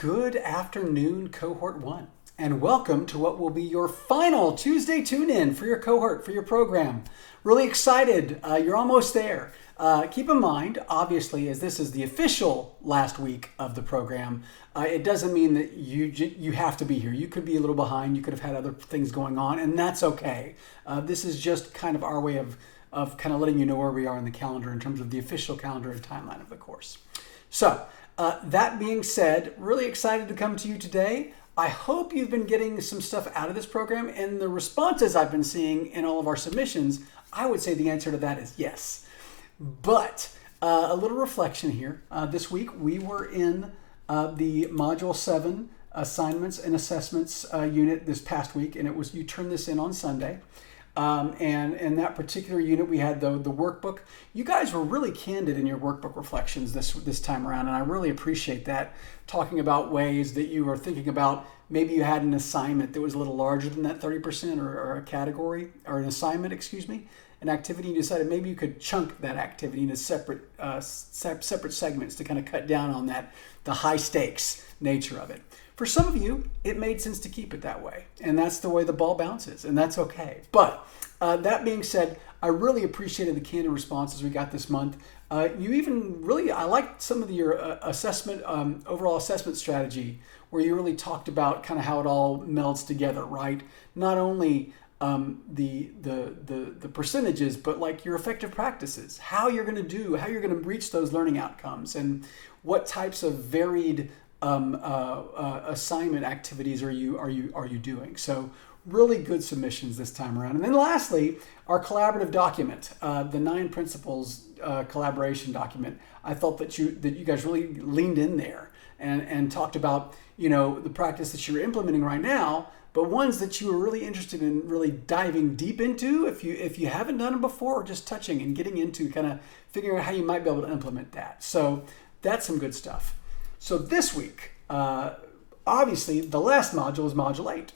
Good afternoon, Cohort 1, and welcome to what will be your final Tuesday tune-in for your cohort, for your program. Really excited. You're almost there. Keep in mind, obviously, as this is the official last week of the program, it doesn't mean that you have to be here. You could be a little behind. You could have had other things going on, and that's okay. This is just kind of our way of kind of letting you know where we are in the calendar in terms of the official calendar and timeline of the course. So, that being said, really excited to come to you today. I hope you've been getting some stuff out of this program, and the responses I've been seeing in all of our submissions, I would say the answer to that is yes. But a little reflection here. This week we were in the Module 7 Assignments and Assessments unit this past week, and it was you turned this in on Sunday. And in that particular unit, we had the workbook. You guys were really candid in your workbook reflections this time around, and I really appreciate that, talking about ways that you were thinking about maybe you had an assignment that was a little larger than that 30% or a category, or an assignment, excuse me, an activity. You decided maybe you could chunk that activity into separate segments to kind of cut down on the high stakes nature of it. For some of you, it made sense to keep it that way, and that's the way the ball bounces, and that's okay. But that being said, I really appreciated the candid responses we got this month. You even really, I liked some of your assessment, overall assessment strategy, where you really talked about kind of how it all melds together, right? Not only the percentages, but like your effective practices, how you're going to reach those learning outcomes, and what types of varied assignment activities are you doing. So really good submissions this time around. And then lastly, our collaborative document, the 9 principles collaboration document. I thought that you guys really leaned in there and talked about the practice that you're implementing right now, but ones that you were really interested in really diving deep into if you haven't done them before, or just touching and getting into kind of figuring out how you might be able to implement that. So that's some good stuff. So this week, obviously, the last module is Module 8.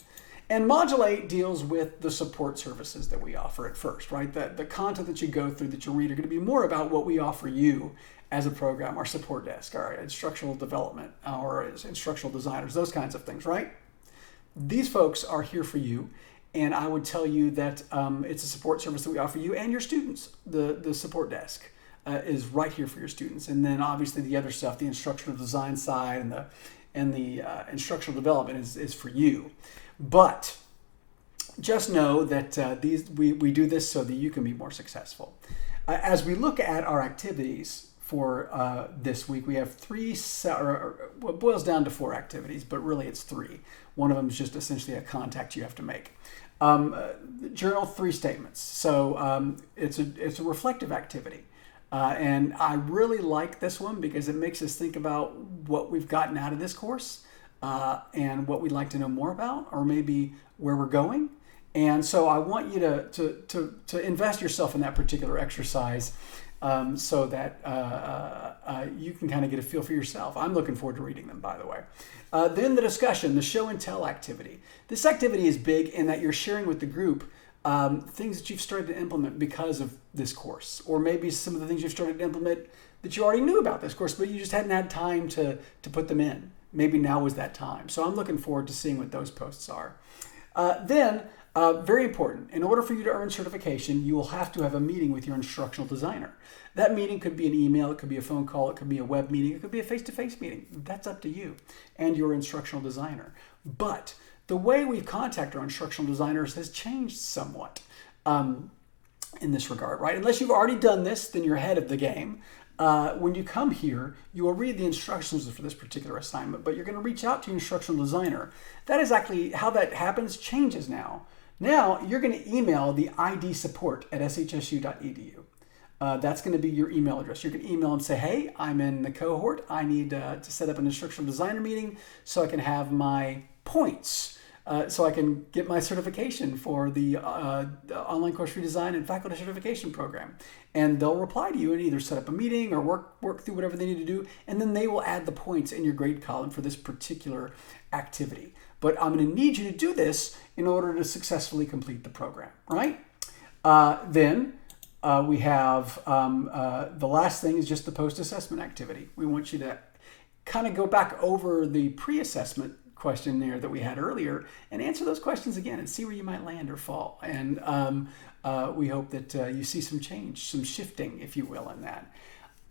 And Module 8 deals with the support services that we offer at first, right? The content that you go through, that you read, are going to be more about what we offer you as a program, our support desk, our instructional development, our instructional designers, those kinds of things, right? These folks are here for you. And I would tell you that it's a support service that we offer you and your students, the support desk. Is right here for your students, and then obviously the other stuff, the instructional design side and the instructional development is for you. But just know that we do this so that you can be more successful. As we look at our activities for this week, we have what boils down to 4 activities, but really it's 3. One of them is just essentially a contact you have to make. Journal 3 statements. So it's a reflective activity. And I really like this one because it makes us think about what we've gotten out of this course and what we'd like to know more about, or maybe where we're going. And so I want you to invest yourself in that particular exercise so that you can kind of get a feel for yourself. I'm looking forward to reading them, by the way. Then the discussion, the show and tell activity. This activity is big in that you're sharing with the group things that you've started to implement because of this course, or maybe some of the things you've started to implement that you already knew about this course, but you just hadn't had time to put them in. Maybe now was that time. So I'm looking forward to seeing what those posts are. Then, very important, in order for you to earn certification, you will have to have a meeting with your instructional designer. That meeting could be an email, it could be a phone call, it could be a web meeting, it could be a face-to-face meeting. That's up to you and your instructional designer. But the way we contact our instructional designers has changed somewhat in this regard, right? Unless you've already done this, then you're ahead of the game. When you come here, you will read the instructions for this particular assignment, but you're going to reach out to your instructional designer. That is actually how that happens, changes now. Now, you're going to email the ID support at shsu.edu. That's going to be your email address. You're going to email them and say, hey, I'm in the cohort. I need to set up an instructional designer meeting so I can have my points, so I can get my certification for the online course redesign and faculty certification program. And they'll reply to you and either set up a meeting or work through whatever they need to do, and then they will add the points in your grade column for this particular activity. But I'm going to need you to do this in order to successfully complete the program, right? Then we have the last thing is just the post-assessment activity. We want you to kind of go back over the pre-assessment questionnaire that we had earlier and answer those questions again and see where you might land or fall. And we hope that you see some change, some shifting, if you will, in that.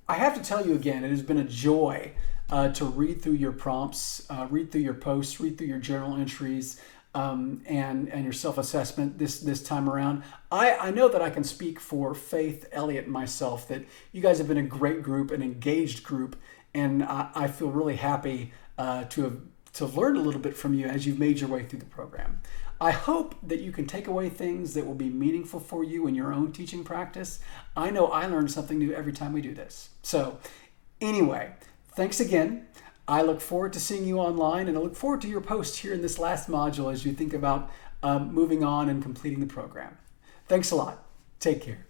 I have to tell you again, it has been a joy to read through your prompts, read through your posts, read through your journal entries, and your self-assessment this time around. I know that I can speak for Faith, Elliot, and myself that you guys have been a great group, an engaged group, and I feel really happy to have learned a little bit from you as you've made your way through the program. I hope that you can take away things that will be meaningful for you in your own teaching practice. I know I learn something new every time we do this. So anyway, thanks again. I look forward to seeing you online, and I look forward to your posts here in this last module as you think about moving on and completing the program. Thanks a lot. Take care.